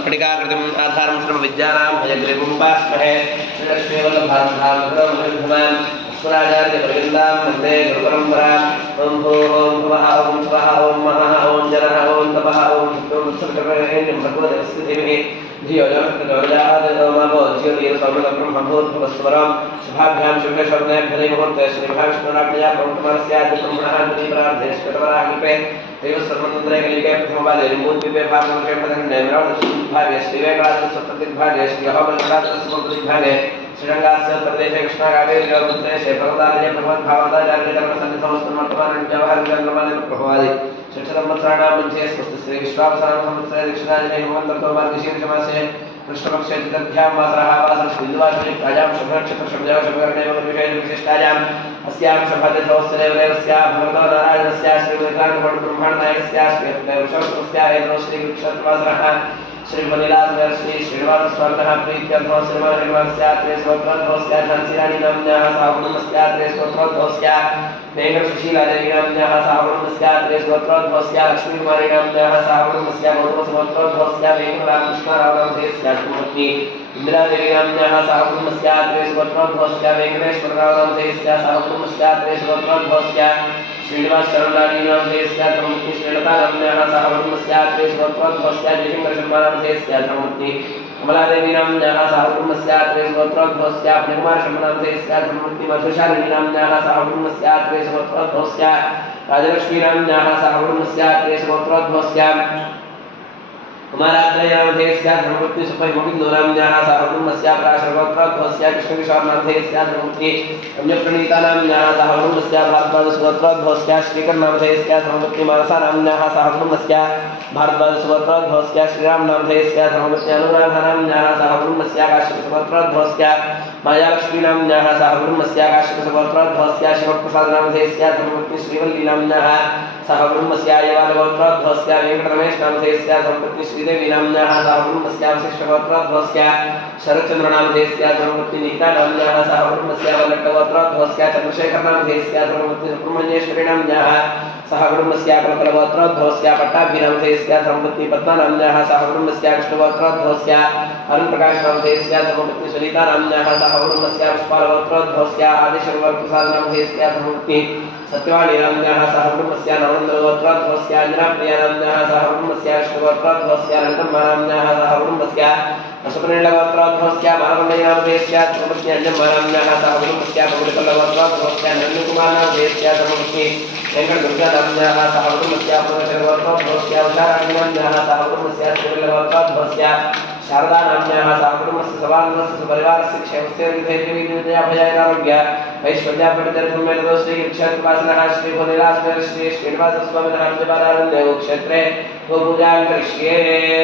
स्फटिकाकृतिम् आधारं सर्वविद्यानां हयग्रीवमुपास्महे श्रीलक्ष्मीवल्लभारं स्वराजार्यपर्यन्तां वन्दे गुरुपरम्पराम् ॐ भूः ॐ भुवः ॐ स्वः ॐ महः ॐ जनः ॐ तपः ॐ सत्यं भगवतस्य धीमहि धियो यो नः प्रचोदयात् ओमावो ज्योतिर्सौम्यब्रह्मभूर्भुवस्वरं शुभाभ्यां शुभशोभनाभ्युदय मुहूर्ते श्रीमहाविष्णुराज्ञया प्रमुखमनस्याद्य ब्रह्मणान्तिपराधेश्वरवराहमिपे देवस्वर्णतन्त्रे कलिके प्रथमपादे मूर्तिपे भागवशेपदण्डे भागे श्रीवेङ्कटाचलसप्तदिग्भागे श्रीयहोबलगणाचलसप्तदिग्भागे श्रीरङ्गास्य प्रदेशे कृष्णाकावेर्य प्रदेशे भगवतालये भगवद्भावताचार्यकर्मसन्निधौस्तुमर्थमानविद्यावहारविद्याङ्गमाने प्रभवादि षट्शतसंवत्सराणां मध्ये स्वस्ति श्री विश्वावसानसंवत्सरे दक्षिणायने हेमन्तर्तो मार्गशीर्षमासे कृष्णपक्षे चतुर्थ्यां वासरः वासरस्मिन्द्वासरे प्राजां शुभनक्षत्रशब्दः शुभकर्णे विशेषतायाम् अस्यां शुभदिवसरे देवस्याः भगवतो नारायणस्याः श्रीवेदान्तब्रह्माण्डनायकस्याः श्रीविष्णुस्याः श्रीकृष्णवासरः श्रीमनिलासनः श्री श्रीनिवासस्वामिनः प्रीत्यर्थो श्रीमन्निर्वाणस्यात्रे स्वत्रोद्भवस्याः झान्सीराणी नाम्न्याः साहुकुटुम्बस्यात्रे स्वत्रोद्भवस्याः वेङ्कटसुशीलादेवी नाम्न्याः साहुकुटुम्बस्यात्रे स्वत्रोद्भवस्याः लक्ष्मीकुमारी नाम्न्याः साहुकुटुम्बस्याः गौतमसुभद्रोद्भवस्याः वेङ्कटरामकृष्णारावनामधेयस्याः पत्नी इन्दिरादेवी नाम्न्याः साहुकुटुम्बस्यात्रे स्वत्रोद्भवस्याः वेङ्कटेश्वररावनामधेयस्याः साहुकुटुम्बस्यात्रे स्वत्रोद्भवस्याः श्रीनिवास शरणलानी नामधेयस्याः धर्मपत्नी श्रीलता नाम्न्याः साहुकुटुम्बस्यात्रे स्वत्रोद्भवस्याः जयशङ्करशर्मानामधेयस्याः धर्मपत्नी कमलादेवी नाम्न्याः साहुकुटुम्बस्यात्रे स्वत्रोद्भवस्याः प्रियकुमारशर्मानामधेयस्याः धर्मपत्नी मधुशालिनी नाम्न्याः साहुकुटुम्बस्यात्रे स्वत्रोद्भवस्याः राजलक्ष्मी नाम्न्याः साहुकुटुम्बस्यात्रे स्वत्रोद्भवस्याः कुमारात्रयनामधेयस्याः धर्मपत्नी सुपहिमोगिन्दूनाम्न्याः साहुकुटुम्बस्याः पराशरगोत्रोद्भवस्याः कृष्णकिशोरनामधेयस्याः धर्मपत्नी रम्यप्रणीता नाम्न्याः साहुकुटुम्बस्याः भारद्वाजसुगोत्रोद्भवस्याः श्रीकरनामधेयस्याः धर्मपत्नी मानसा नाम्न्याः साहुकुटुम्बस्याः भारद्वाजसुगोत्रोद्भवस्याः श्रीरामनामधेयस्याः धर्मपत्नी अनुराधा नाम्न्याः साहुकुटुम्बस्याः काश्यपसुगोत्रोद्भवस्याः मायालक्ष्मी नाम्न्याः साहुकुटुम्बस्याः काश्यपसुगोत्रोद्भवस्याः शिवप्रसादनामधेयस्याः धर्मपत्नी श्रीवल्ली नाम्न्याः साहुकुटुम्बस्याः यवानगोत्रोद्भवस्याः वेङ्कटरमेशनामधेयस्याः धर्मपत्नी श्रीदेवी नाम्न्याः साहुकुटुम्बस्याः वसिष्ठगोत्रोद्भवस्याः शरच्चन्द्रनामधेयस्याः धर्मपत्नी निकिता नाम्न्याः साहुकुटुम्बस्याः वल्लट्टगोत्रोद्भवस्याः चन्द्रशेखरनामधेयस्याः धर्मपत्नी सुब्रह्मण्येश्वरी नाम्न्याः साहुकुटुम्बस्याः कल्पलगोत्रोद्भवस्याः पट्टाभिनामधेयस्याः धर्मपत्नी पद्मा नाम्न्याः साहुकुटुम्बस्याः कृष्णगोत्रोद्भवस्याः अरुणप्रकाशनामधेयस्याः धर्मपत्नी सुनीता नाम्न्याः साहुकुटुम्बस्याः पुष्पालगोत्रोद्भवस्याः आदिशर्वप्रसादनामधेयस्याः धर्मपत्नी सत्यवाणी नाम्न्याः साहुकुटुम्बस्याः नवनन्दगोत्रोद्भवस्याः अंजनाप्रिया नाम्न्याः साहुकुटुम्बस्याः कृष्णगोत्रोद्भवस्याः ललितम्मा नाम्न्याः साहुकुटुम्बस्याः अशुभनिर्लगोत्रोद्भवस्याः मालवण्डनामधेयस्याः धर्मपत्नी अंजम्मा नाम्न्याः साहुकुटुम्बस्याः पौलिकल्लगोत्रोद्भवस्याः नन्दकुमारनामधेयस्याः धर्मपत्नी वेङ्कटदुर्गा नाम्न्याः साहुकुटुम्बस्याः पूर्णचरगोत्रोद्भवस्याः उषाराणी नाम्न्याः साहुकुटुम्बस्याः श्रीवल्लभगोत्रोद्भवस्याः शारदा नाम्न्याः साहुकुटुम्बस्य सवाङ्गस्य सुपरिवारस्य क्षेमस्य विधेयविद्याभयारोग्य ऐश्वर्यापटितर्भूमेलदो श्रीक्षेत्रवासिनः श्रीभुनिलासनः श्री श्रीनिवासस्वामिनः क्षेत्रे गोपूजां करिष्ये।